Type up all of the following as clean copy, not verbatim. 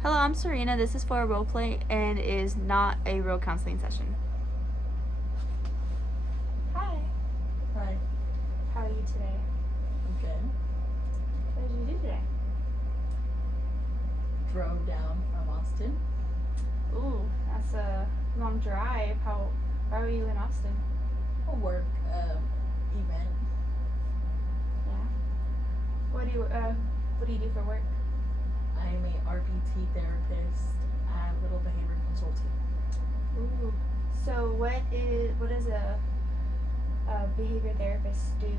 Hello, I'm Serena. This is for a role play and is not a real counseling session. Hi. Hi, How are you today? I'm good. What did you do today? Drove down from Austin. Ooh, that's a long drive. Why were you in Austin? A work event. Yeah. What do you do for work? I'm a RBT therapist at Little Behavior Consulting. Ooh. So what does a behavior therapist do?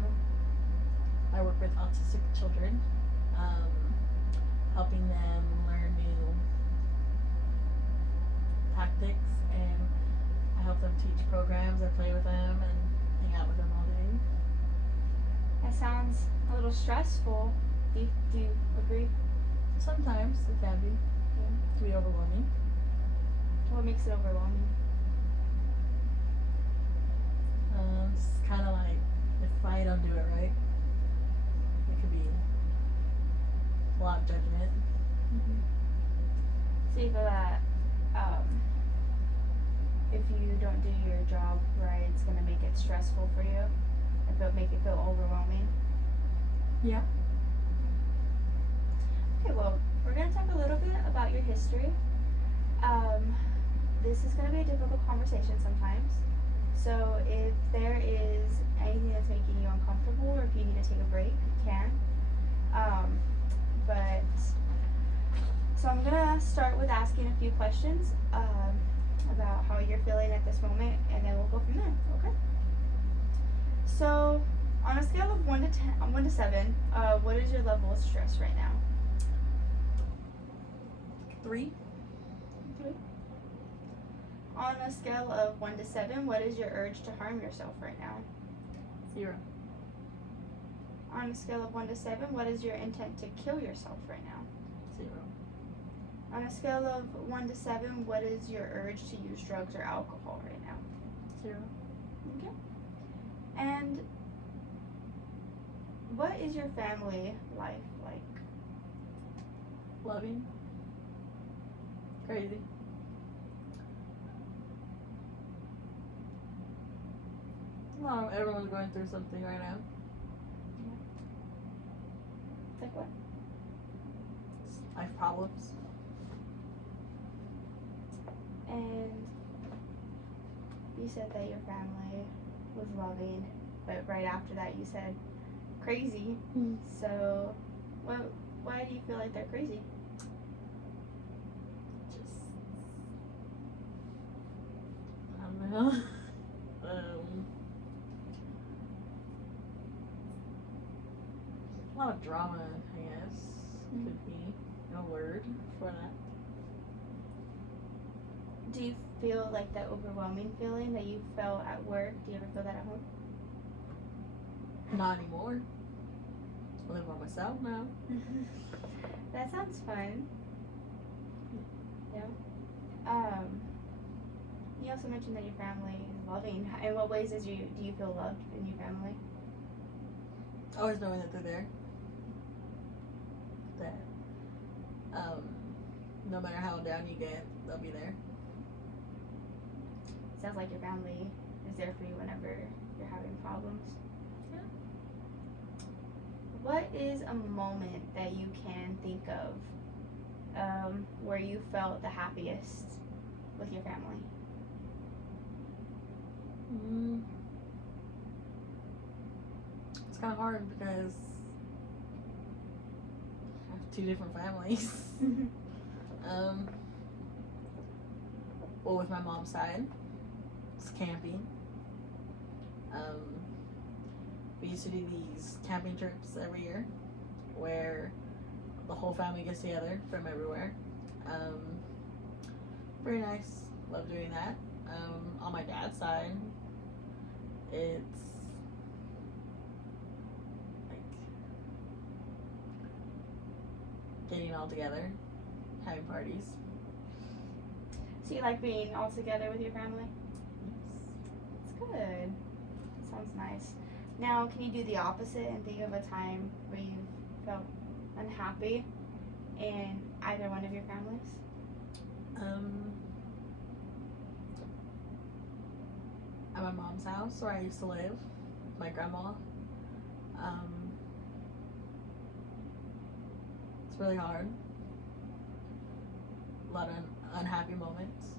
I work with autistic children, helping them learn new tactics, and I help them teach programs. I play with them and hang out with them all day. That sounds a little stressful. Do you agree? Sometimes it can be. It can be overwhelming. What makes it overwhelming? It's kind of like if I don't do it right, it could be a lot of judgment. Mm-hmm. So you feel that if you don't do your job right, it's gonna make it stressful for you. Make it feel overwhelming. Yeah. Okay, well, we're gonna talk a little bit about your history. This is gonna be a difficult conversation sometimes. So if there is anything that's making you uncomfortable, or if you need to take a break, you can. But so I'm gonna start with asking a few questions about how you're feeling at this moment, and then we'll go from there. Okay. So, on a scale of 1 to 7, what is your level of stress right now? 3. Okay. On a scale of 1 to 7, what is your urge to harm yourself right now? 0. On a scale of 1 to 7, what is your intent to kill yourself right now? 0. On a scale of 1 to 7, what is your urge to use drugs or alcohol right now? 0. Okay. And what is your family life like? Loving. Crazy. No, everyone's going through something right now. Like what? Life problems. And you said that your family was loving, but right after that you said crazy. So, why do you feel like they're crazy? Just, I don't know. A lot of drama, I guess, could be a word for that. Do you feel like that overwhelming feeling that you felt at work? Do you ever feel that at home? Not anymore. I live by myself now. That sounds fun. Yeah. You also mentioned that your family is loving. In what ways do you feel loved in your family? Always knowing that they're there. That no matter how down you get, they'll be there. Sounds like your family is there for you whenever you're having problems. Yeah. What is a moment that you can think of where you felt the happiest with your family? It's kind of hard because I have 2 different families. Well, with my mom's side, it's camping. We used to do these camping trips every year where the whole family gets together from everywhere. Very nice. Love doing that. On my dad's side, it's like getting all together, having parties. So you like being all together with your family? That's good. That sounds nice. Now, can you do the opposite and think of a time where you felt unhappy and either one of your families? At my mom's house where I used to live, my grandma. It's really hard. A lot of unhappy moments.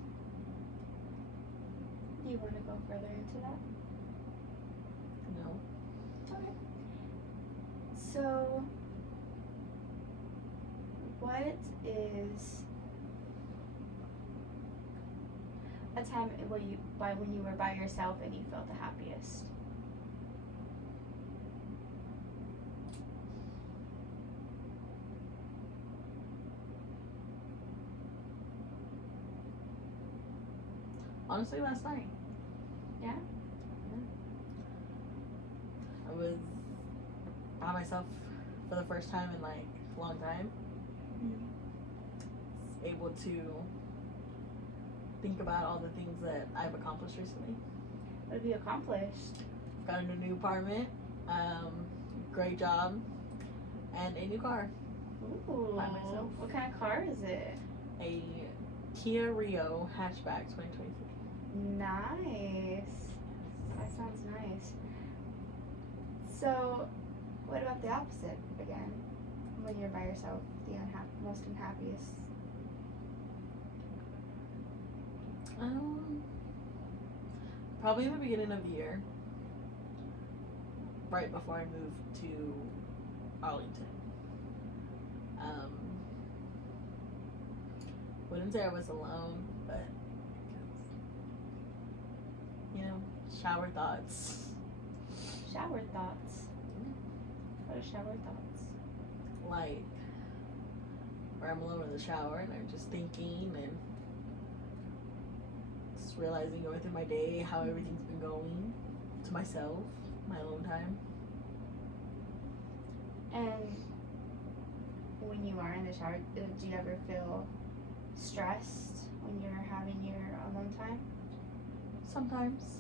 Do you want to go further into that? No. Okay. So, what is a time when you were by yourself and you felt the happiest? Honestly, last night. Yeah? I was by myself for the first time in like a long time. Able to think about all the things that I've accomplished recently. What have you accomplished? Got a new apartment, great job, and a new car. Ooh. By myself. What kind of car is it? A Kia Rio hatchback 2023. Nice. That sounds nice. So, what about the opposite again? When you're by yourself, the most unhappiest? Probably in the beginning of the year, right before I moved to Arlington. Wouldn't say I was alone, but shower thoughts. Shower thoughts. What are shower thoughts? Like where I'm alone in the shower and I'm just thinking and just realizing going through my day, how everything's been going, to myself, my alone time. And when you are in the shower, do you ever feel stressed when you're having your alone time? Sometimes.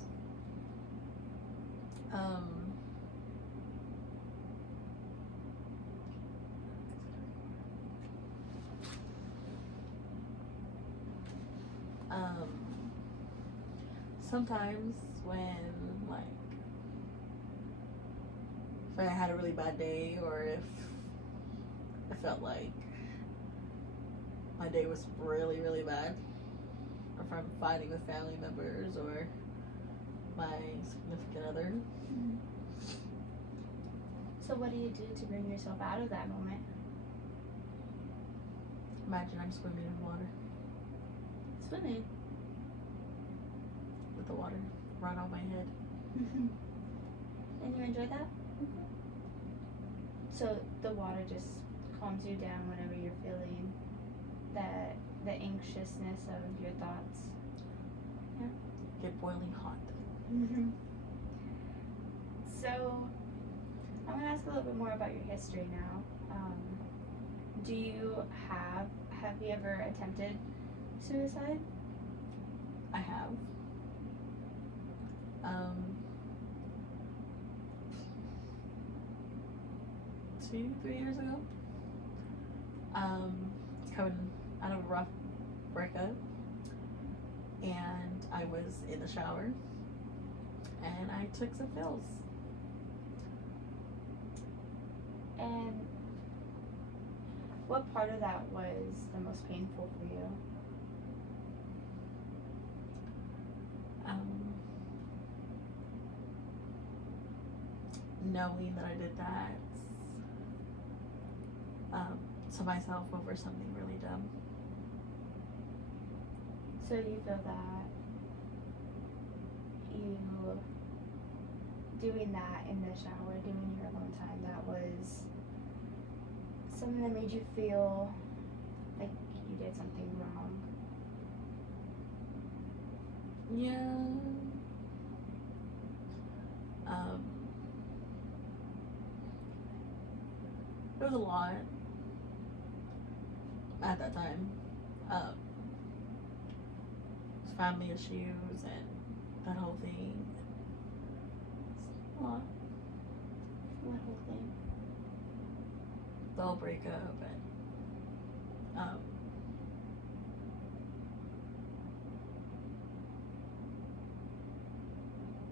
Sometimes when like if I had a really bad day or if I felt like my day was really, really bad, or if I'm fighting with family members or my significant other. Mm-hmm. So what do you do to bring yourself out of that moment? Imagine I'm swimming in water. Swimming. With the water right on my head. Mm-hmm. And you enjoy that? Mm-hmm. So the water just calms you down whenever you're feeling the anxiousness of your thoughts. Yeah. Get boiling hot. Mm-hmm. So I'm gonna ask a little bit more about your history now. Do you have you ever attempted suicide? I have. 2-3 years ago. Coming out of a rough breakup, and I was in the shower, and I took some pills. And what part of that was the most painful for you? Knowing that I did that to myself over something really dumb. So you feel that you doing that in the shower, doing your alone time, that was something that made you feel like you did something wrong? Yeah. There was a lot at that time. Family issues and that whole thing. It's a lot. What whole thing? The whole breakup and um,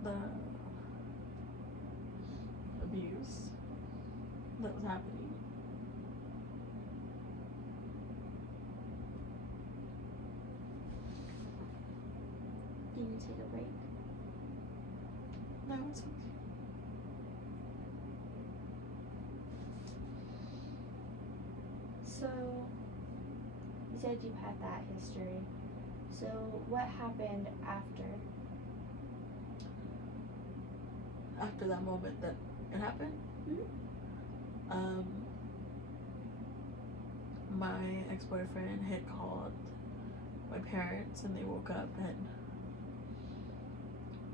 the abuse that was happening. Do you need to take a break? No, it's okay. So, you said you had that history. So, what happened after? After that moment that it happened, Mhm. my ex-boyfriend had called my parents, and they woke up, and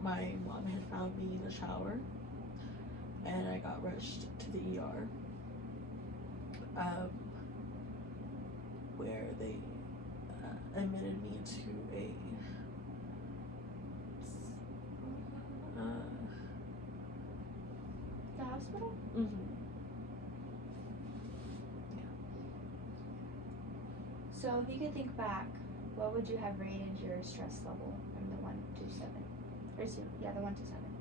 my mom had found me in the shower, and I got rushed to the ER, where they admitted me to a The hospital? So, if you could think back, what would you have rated your stress level from the 1 to 7? Or, the 1 to 7.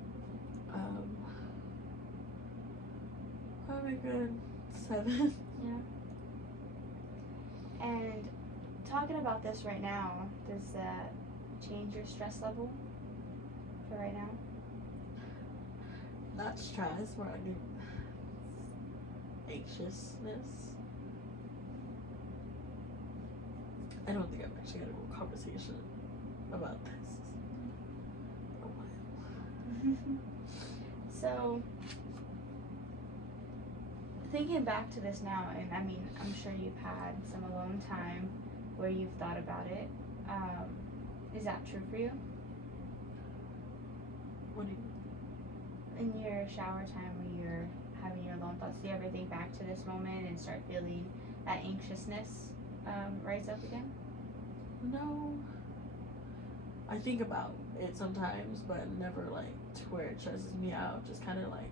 Probably a good 7. Yeah. And talking about this right now, does that change your stress level for right now? Not stress, more like anxiousness. I don't think I've actually had a real conversation about this in a while. So, thinking back to this now, and I mean, I'm sure you've had some alone time where you've thought about it. Is that true for you? What do you In your shower time when you're having your alone thoughts, do you ever think back to this moment and start feeling that anxiousness rise up again? No. I think about it sometimes, but never like to where it stresses me out. Just kind of like,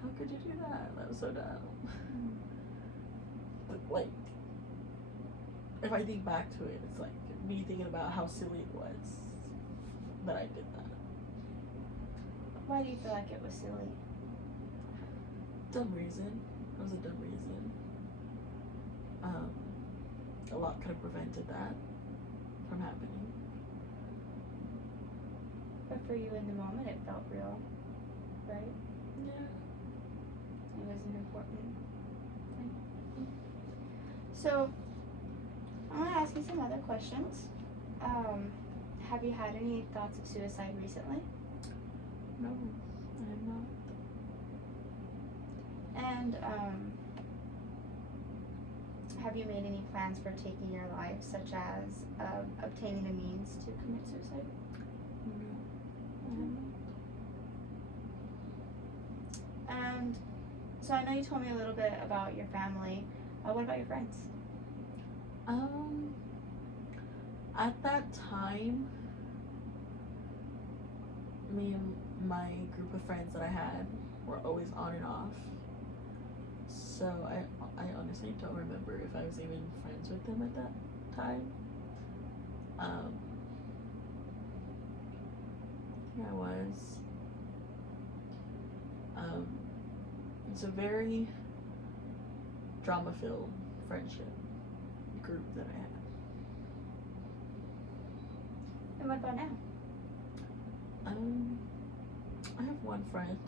how could you do that? That was so dumb. But like, if I think back to it, it's like me thinking about how silly it was that I did that. Why do you feel like it was silly? Dumb reason. It was a dumb reason. A lot could have prevented that from happening. But for you in the moment, it felt real, right? Yeah. It was an important thing. So, I'm going to ask you some other questions. Have you had any thoughts of suicide recently? No, I have not. And have you made any plans for taking your life, such as obtaining the means to commit suicide? No. And so I know you told me a little bit about your family. What about your friends? At that time, me and my group of friends that I had were always on and off. So I honestly don't remember if I was even friends with them at that time. Yeah, I was. It's a very drama-filled friendship group that I had. And what about now? I have one friend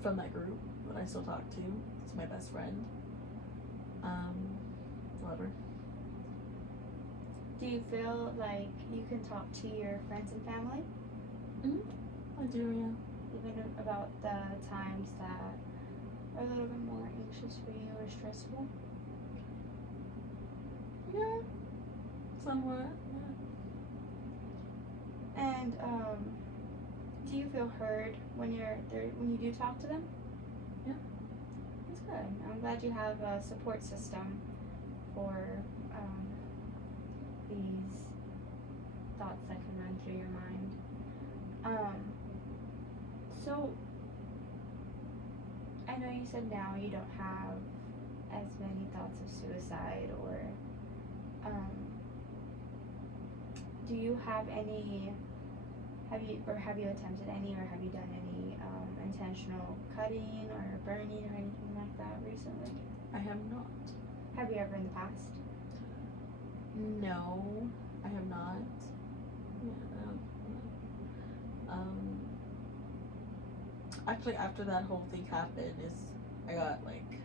from that group that I still talk to. It's my best friend. Love her. Do you feel like you can talk to your friends and family? I do, yeah. Even about the times that are a little bit more anxious for you or stressful? Yeah, somewhat. Yeah. And do you feel heard when you're there, when you do talk to them? Yeah. That's good. I'm glad you have a support system for these thoughts that can run through your mind. So I know you said now you don't have as many thoughts of suicide or Do you have any? Have you attempted any, or have you done any intentional cutting or burning or anything like that recently? I have not. Have you ever in the past? No, I have not. Yeah, actually, after that whole thing happened, I got like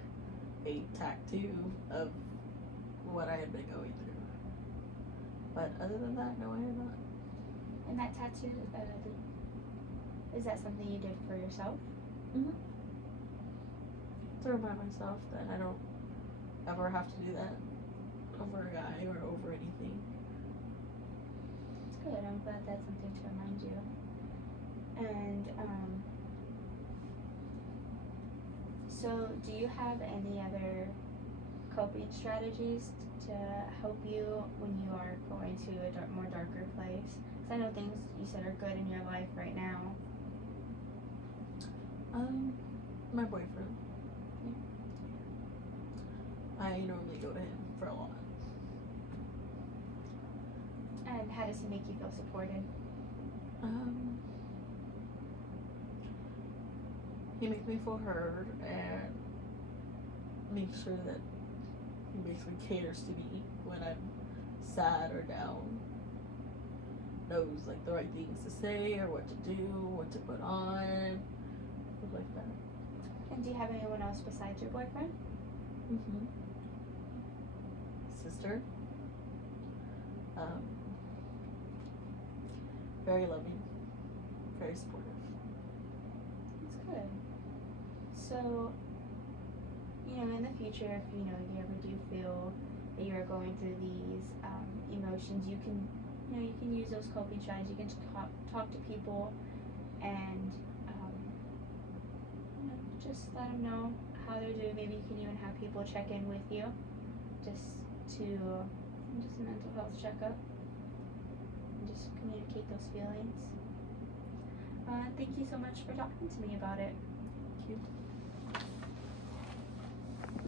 a tattoo of what I had been going through. But other than that, no, I have not. And that tattoo, is that something you did for yourself? To remind myself that I don't ever have to do that over a guy or over anything. It's good. I'm glad that's something to remind you. And so do you have any other coping strategies to help you when you are going to a more darker place? Because I know things you said are good in your life right now. My boyfriend. I normally go to him for a lot. And how does he make you feel supported? He makes me feel heard and makes sure that he basically caters to me when I'm sad or down. Knows like the right things to say or what to do, what to put on, stuff like that. And do you have anyone else besides your boyfriend? Sister. Very loving, very supportive. That's good. So, in the future, if you ever do feel that you're going through these emotions, you can use those coping strategies. You can talk to people, and just let them know how they're doing. Maybe you can even have people check in with you, just a mental health checkup, and just communicate those feelings. Thank you so much for talking to me about it. Thank you.